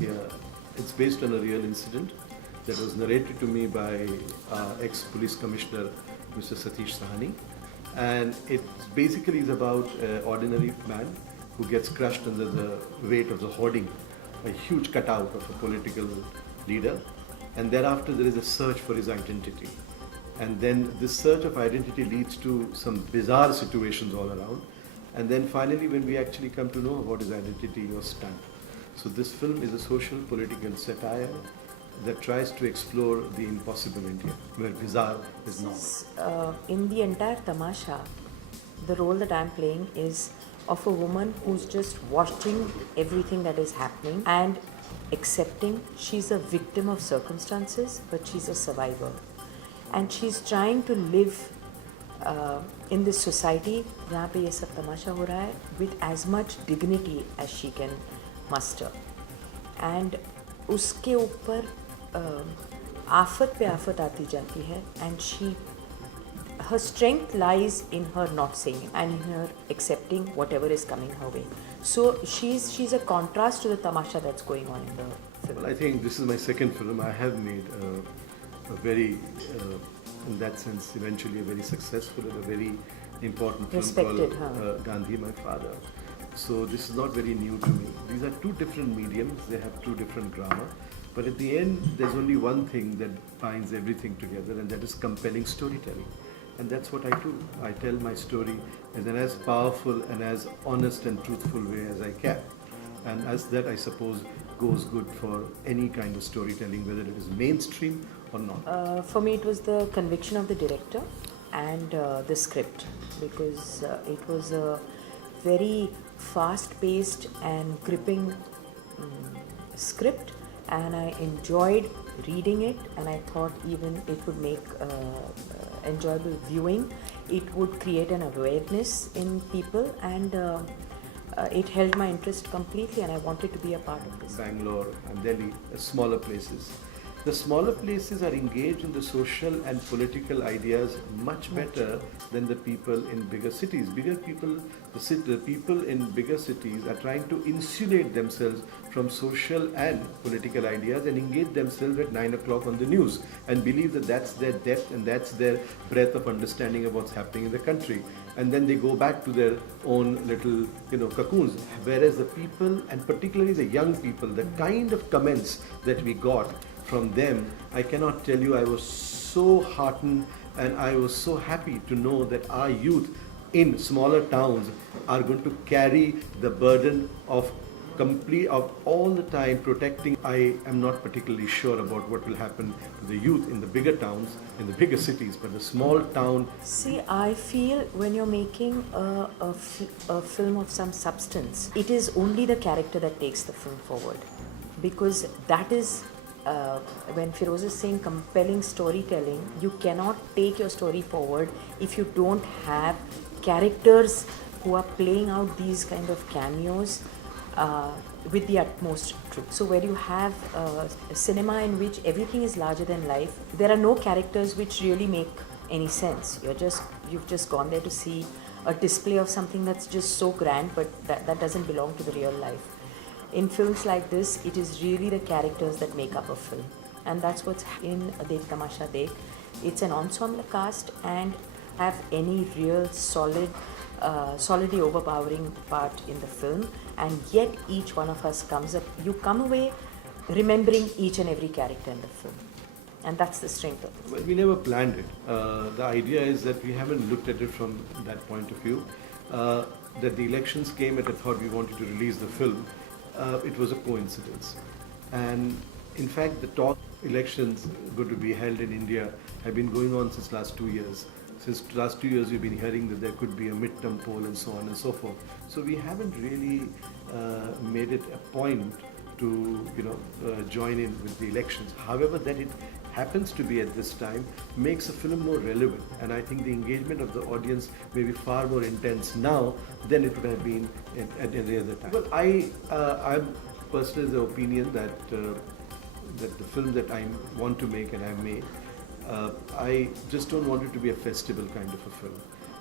Yeah, it's based on a real incident that was narrated to me by ex-police commissioner, Mr. Satish. And it basically is about an ordinary man who gets crushed under the weight of the hoarding, a huge cutout of a political leader, and thereafter there is a search for his identity. And then this search of identity leads to some bizarre situations all around. And then finally, when we actually come to know about his identity, he was stunned. So this film is a social political satire that tries to explore the impossible India, where bizarre is normal. In the entire tamasha, the role that I'm playing is of a woman who's just watching everything that is happening and accepting she's a victim of circumstances, but she's a survivor. And she's trying to live in this society जहाँ पे ये सब तमाशा हो रहा है with as much dignity as she can muster. And उसके ऊपर आफत पे आफत आती जाती है, and her strength lies in her not saying and in her accepting whatever is coming her way. So she's a contrast to the tamasha that's going on in the film. Well, I think this is my second film. I have made a very, in that sense, eventually a very successful and a very important film Respected, called Gandhi, My Father. So this is not very new to me. These are two different mediums. They have two different drama. But at the end, there's only one thing that binds everything together, and that is compelling storytelling. And that's what I do. I tell my story in an as powerful and as honest and truthful way as I can. And as that, I suppose, goes good for any kind of storytelling, whether it is mainstream or not. For me, it was the conviction of the director and the script, because it was a very fast-paced and gripping script, and I enjoyed reading it, and I thought even it would make enjoyable viewing. It would create an awareness in people, and it held my interest completely, and I wanted to be a part of this. Bangalore and Delhi, smaller places. The smaller places are engaged in the social and political ideas much better than the people in bigger cities. Bigger people, the people in bigger cities are trying to insulate themselves from social and political ideas and engage themselves at 9 o'clock on the news and believe that that's their depth and that's their breadth of understanding of what's happening in the country. And then they go back to their own little, cocoons. Whereas the people, and particularly the young people, the kind of comments that we got from them, I cannot tell you, I was so heartened and I was so happy to know that our youth in smaller towns are going to carry the burden of all the time protecting. I am not particularly sure about what will happen to the youth in the bigger towns, in the bigger cities, but the small town. See, I feel when you're making a film of some substance, it is only the character that takes the film forward, because that is when Feroz is saying compelling storytelling, you cannot take your story forward if you don't have characters who are playing out these kind of cameos with the utmost truth. So where you have a cinema in which everything is larger than life, there are no characters which really make any sense. You've just gone there to see a display of something that's just so grand, but that doesn't belong to the real life. In films like this, it is really the characters that make up a film, and that's what's in Dekh Tamasha Dekh. It's an ensemble cast and have any real solidly overpowering part in the film, and yet each one of us you come away remembering each and every character in the film, and that's the strength of it. Well, we never planned it. The idea is that we haven't looked at it from that point of view. That the elections came at a thought we wanted to release the film. It was a coincidence, and in fact the talk elections going to be held in India have been going on since last 2 years. Since last 2 years we've been hearing that there could be a midterm poll and so on and so forth. So we haven't really made it a point to join in with the elections. However, that it happens to be at this time makes a film more relevant, and I think the engagement of the audience may be far more intense now than it would have been at any other time. Well, I'm personally of the opinion that that the film that I want to make and I've made, I just don't want it to be a festival kind of a film.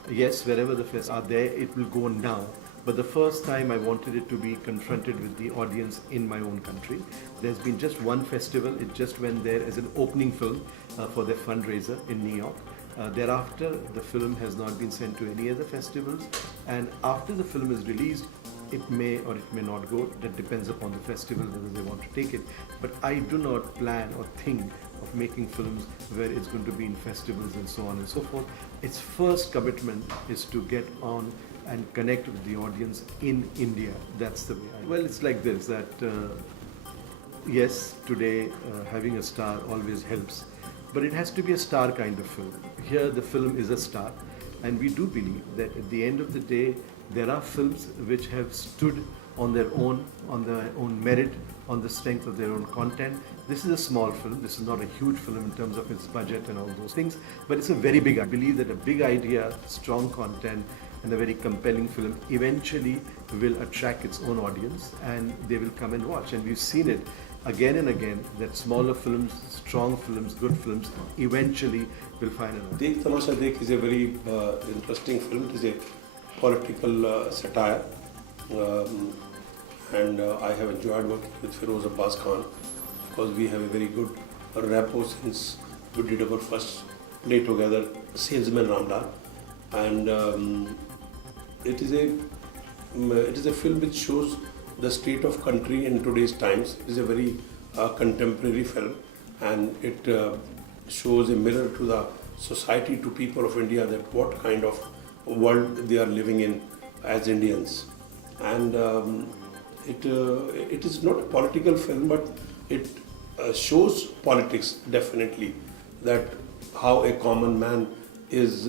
Yes, wherever the festivals are there, it will go on now, but the first time I wanted it to be confronted with the audience in my own country. There's been just one festival, it just went there as an opening film for their fundraiser in New York. Thereafter, the film has not been sent to any other festivals, and after the film is released, it may or it may not go. That depends upon the festival whether they want to take it. But I do not plan or think of making films where it's going to be in festivals and so on and so forth. Its first commitment is to get on and connect with the audience in India. That's the way well, it's like this, that yes, today having a star always helps, but it has to be a star kind of film. Here the film is a star, and we do believe that at the end of the day, there are films which have stood on their own merit, on the strength of their own content. This is a small film, this is not a huge film in terms of its budget and all those things, but it's a very big, I believe that a big idea, strong content, and a very compelling film eventually will attract its own audience and they will come and watch. And we've seen it again and again that smaller films, strong films, good films eventually will find an audience. Dekh Tamasha Dekh is a very interesting film. It is a political satire, and I have enjoyed working with Feroz Abbas Khan because we have a very good rapport since we did our first play together, Salesman Ramlal, and it is a film which shows the state of country in today's times. It is a very contemporary film, and it shows a mirror to the society, to people of India, that what kind of world they are living in as Indians. And it is not a political film, but it shows politics definitely, that how a common man is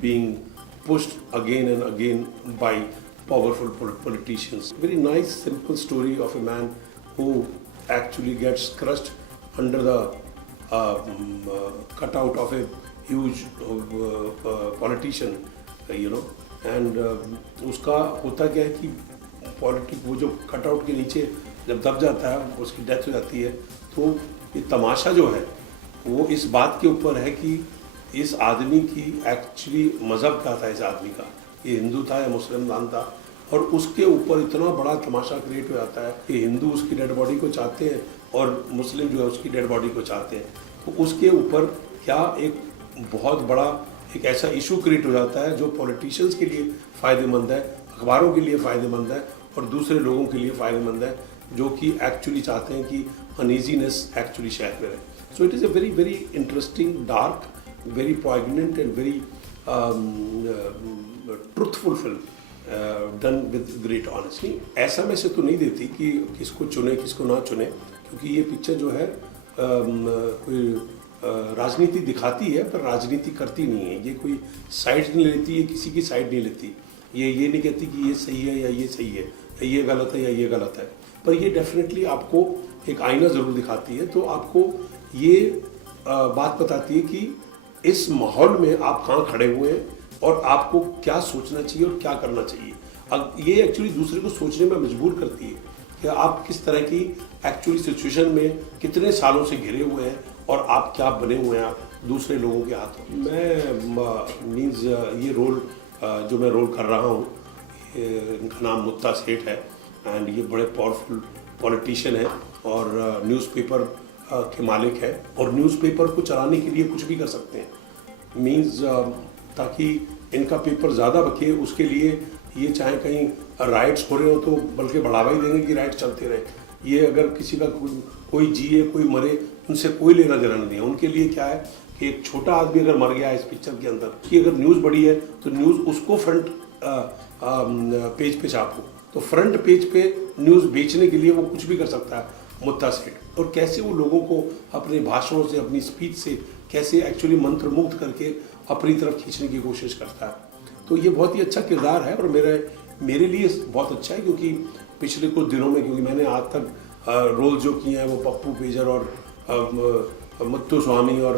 being pushed again and again by powerful politicians. Very nice, simple story of a man who actually gets crushed under the cutout of a huge politician, you know, and उसका होता क्या है कि politic वो जो cutout के नीचे जब दब जाता है, उसकी डेथ हो जाती है, तो ये तमाशा जो है वो इस बात के ऊपर है कि इस आदमी की एक्चुअली मज़हब क्या था, इस आदमी का, ये हिंदू था या मुसलमान था, और उसके ऊपर इतना बड़ा तमाशा क्रिएट हो जाता है कि हिंदू उसकी डेड बॉडी को चाहते हैं और मुस्लिम जो है उसकी डेड बॉडी को चाहते हैं। तो उसके ऊपर क्या एक बहुत बड़ा एक ऐसा इशू क्रिएट हो जाता है जो पॉलिटिशियंस के लिए फ़ायदेमंद है, अखबारों के लिए फ़ायदेमंद है और दूसरे लोगों के लिए फ़ायदेमंद है जो कि एक्चुअली चाहते हैं कि अनईजीनेस एक्चुअली शहर में रहे। So it is a very very interesting, dark, very poignant and very truthful film done with great honesty. ऐसा मैं से तो नहीं देती कि किसको चुने किसको ना चुने, क्योंकि ये पिक्चर जो है कोई राजनीति दिखाती है पर राजनीति करती नहीं है। ये कोई साइड नहीं लेती, ये किसी की साइड नहीं लेती, ये नहीं कहती कि ये सही है या ये सही है, या ये गलत है या ये गलत है, पर ये डेफिनेटली आपको एक आईना ज़रूर दिखाती है। तो आपको ये बात बताती है कि इस माहौल में आप कहाँ खड़े हुए हैं और आपको क्या सोचना चाहिए और क्या करना चाहिए। अब ये एक्चुअली दूसरे को सोचने में मजबूर करती है कि आप किस तरह की एक्चुअली सिचुएशन में कितने सालों से घिरे हुए हैं और आप क्या बने हुए हैं दूसरे लोगों के हाथों। मैं मीन्स ये रोल जो मैं रोल कर रहा हूँ, इनका नाम मुत्ता सेठ है, एंड ये बड़े पावरफुल पॉलिटिशियन है और न्यूज़पेपर के मालिक है, और न्यूज़पेपर को चलाने के लिए कुछ भी कर सकते हैं। मीन्स ताकि इनका पेपर ज़्यादा बके उसके लिए ये चाहे कहीं राइट्स हो रहे हो तो बल्कि बढ़ावा ही देंगे कि राइट्स चलते रहे। ये अगर किसी का कोई जिए कोई मरे उनसे कोई लेना देना नहीं है। उनके लिए क्या है कि एक छोटा आदमी अगर मर गया इस पिक्चर के अंदर, कि अगर न्यूज़ बड़ी है तो न्यूज़ उसको फ्रंट पेज पे छापो, तो फ्रंट पेज पे न्यूज़ बेचने के लिए वो कुछ भी कर सकता है मुत्ता सेठ। और कैसे वो लोगों को अपने भाषणों से, अपनी स्पीच से कैसे एक्चुअली मंत्र मुग्ध करके अपनी तरफ खींचने की कोशिश करता है। तो ये बहुत ही अच्छा किरदार है और मेरे लिए बहुत अच्छा है, क्योंकि पिछले कुछ दिनों में, क्योंकि मैंने आज तक रोल जो किए हैं वो पप्पू पेजर और मुत्तु स्वामी और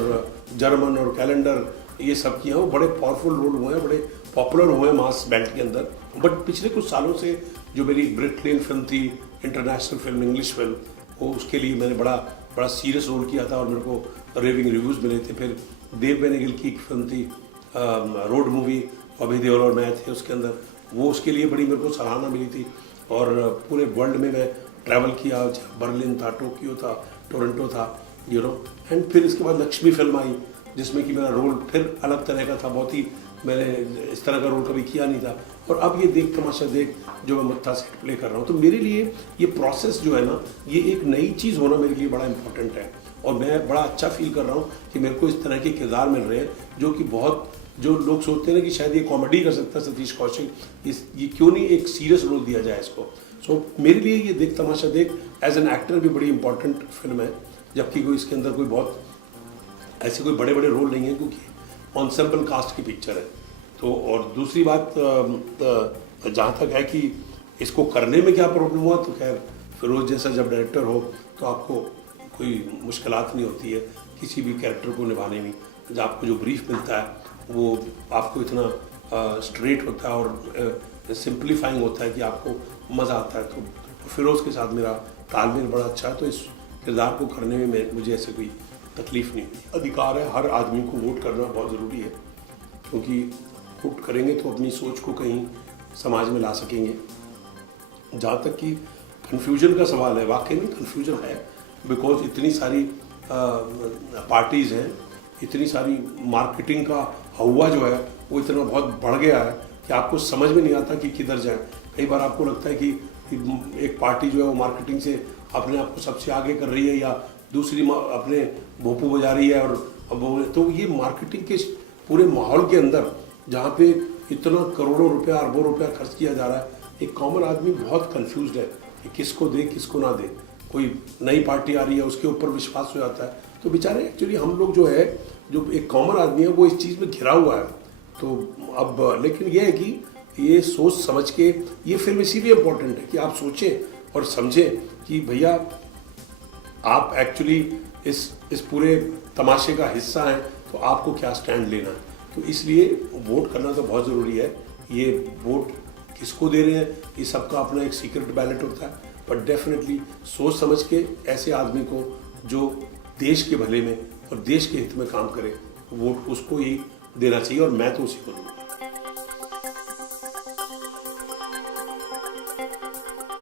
जर्मन और कैलेंडर, ये सब किए हैं, वो बड़े पावरफुल रोल हुए हैं, बड़े पॉपुलर हुए हैं मास बेल्ट के अंदर। बट पिछले कुछ सालों से जो मेरी ब्रिटेन फिल्म थी, इंटरनेशनल फिल्म, इंग्लिश फिल्म, वो उसके लिए मैंने बड़ा सीरियस रोल किया था और मेरे को रेविंग रिव्यूज़ मिले थे। फिर देव बेनेगल की एक फिल्म थी रोड मूवी, अभय देओल और मैं थे उसके अंदर, वो उसके लिए बड़ी मेरे को सराहना मिली थी। और पूरे वर्ल्ड में मैं ट्रैवल किया, बर्लिन था, टोक्यो था, टोरंटो था, यू नो। एंड फिर इसके बाद लक्ष्मी फिल्म आई जिसमें कि मेरा रोल फिर अलग तरह का था, बहुत ही मैंने इस तरह का रोल कभी किया नहीं था। और अब ये देख तमाशा देख जो मैं मत्था सेट प्ले कर रहा हूँ, तो मेरे लिए ये प्रोसेस जो है ना, ये एक नई चीज़ होना मेरे लिए बड़ा इंपॉर्टेंट है। और मैं बड़ा अच्छा फील कर रहा हूँ कि मेरे को इस तरह के किरदार मिल रहे हैं जो कि बहुत, जो लोग सोचते हैं ना कि शायद ये कॉमेडी कर सकता है सतीश कौशिक, ये क्यों नहीं एक सीरियस रोल दिया जाए इसको। सो मेरे लिए ये देख तमाशा देख एज एन एक्टर भी बड़ी इंपॉर्टेंट फिल्म है, जबकि कोई इसके अंदर कोई बहुत ऐसे कोई बड़े बड़े रोल नहीं है क्योंकि ऑनसेम्बल कास्ट की पिक्चर है। तो और दूसरी बात जहाँ तक है कि इसको करने में क्या प्रॉब्लम हुआ, तो खैर फिरोज जैसा जब डायरेक्टर हो तो आपको कोई मुश्किलात नहीं होती है किसी भी कैरेक्टर को निभाने में। जब आपको जो ब्रीफ मिलता है वो आपको इतना स्ट्रेट होता है और सिंप्लीफाइंग होता है कि आपको मज़ा आता है। तो फिरोज के साथ मेरा तालमेल बड़ा अच्छा है, तो इस किरदार को करने में मुझे ऐसे कोई तकलीफ नहीं हुई। अधिकार है हर आदमी को वोट करना, बहुत ज़रूरी है, क्योंकि वोट करेंगे तो अपनी सोच को कहीं समाज में ला सकेंगे। जहाँ तक कि कन्फ्यूजन का सवाल है, वाकई में कन्फ्यूजन है, बिकॉज इतनी सारी पार्टीज़ हैं, इतनी सारी मार्केटिंग का हवा जो है वो इतना बहुत बढ़ गया है कि आपको समझ में नहीं आता कि किधर जाए। कई बार आपको लगता है कि एक पार्टी जो है वो मार्केटिंग से अपने आप को सबसे आगे कर रही है या दूसरी अपने भोपू बजा रही है, और तो ये मार्केटिंग के पूरे माहौल के अंदर जहाँ पे इतना करोड़ों रुपया अरबों रुपया खर्च किया जा रहा है, एक कॉमन आदमी बहुत कंफ्यूज्ड है कि किसको दे किसको ना दे। कोई नई पार्टी आ रही है उसके ऊपर विश्वास हो जाता है, तो बेचारे एक्चुअली हम लोग जो है, जो एक कॉमन आदमी है वो इस चीज़ में घिरा हुआ है। तो अब लेकिन ये है कि ये सोच समझ के, ये फिल्म इसीलिए इम्पोर्टेंट है कि आप सोचें और समझें कि भैया आप एक्चुअली इस पूरे तमाशे का हिस्सा हैं, तो आपको क्या स्टैंड लेना है। तो इसलिए वोट करना तो बहुत ज़रूरी है। ये वोट किसको दे रहे हैं ये सबका अपना एक सीक्रेट बैलेट होता है, पर डेफिनेटली सोच समझ के ऐसे आदमी को जो देश के भले में और देश के हित में काम करे, वोट उसको ही देना चाहिए, और मैं तो उसी को दूँगा।